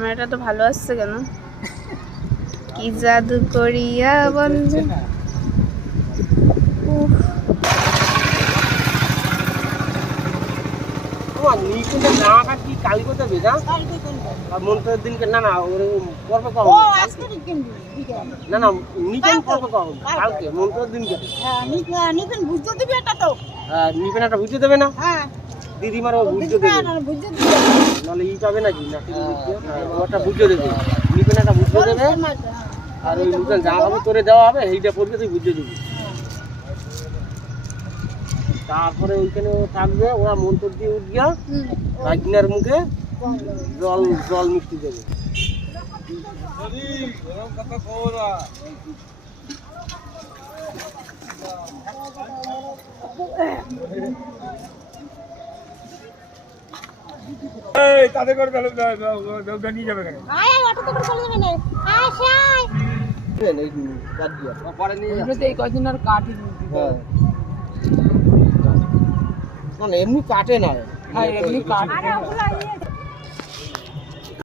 ক্যামেরাটা তো ভালো আসছে কেন? কি জাদু করিয়া বন্ধু। কি কালি করতে হবে না মন্ত্রের দিনকে না না পর্ব কম না না নিবেন পর্ব কম কালকে মন্ত্রের দিনকে নিবেন বুঝতে দিবে এটা তো নিবেন একটা বুঝতে দেবে না হ্যাঁ দিদিমার বুঝতে দেবে নাহলে ই পাবে নাকি না ওটা বুঝতে দেবে নিবেন একটা বুঝতে দেবে আর ওই নতুন জামা কাপড় তোরে দেওয়া হবে এইটা পড়বে তুই বুঝতে দিবি তারপরে ওইখানে থাকবে ওরা মন্ত্র দিয়ে উঠিয়া রাজনার মুখে জল জল মিষ্টি দেবে তাদের করে নিয়ে যাবে এই কদিন আর কাটি এমনি কাটে না এমনি কাটে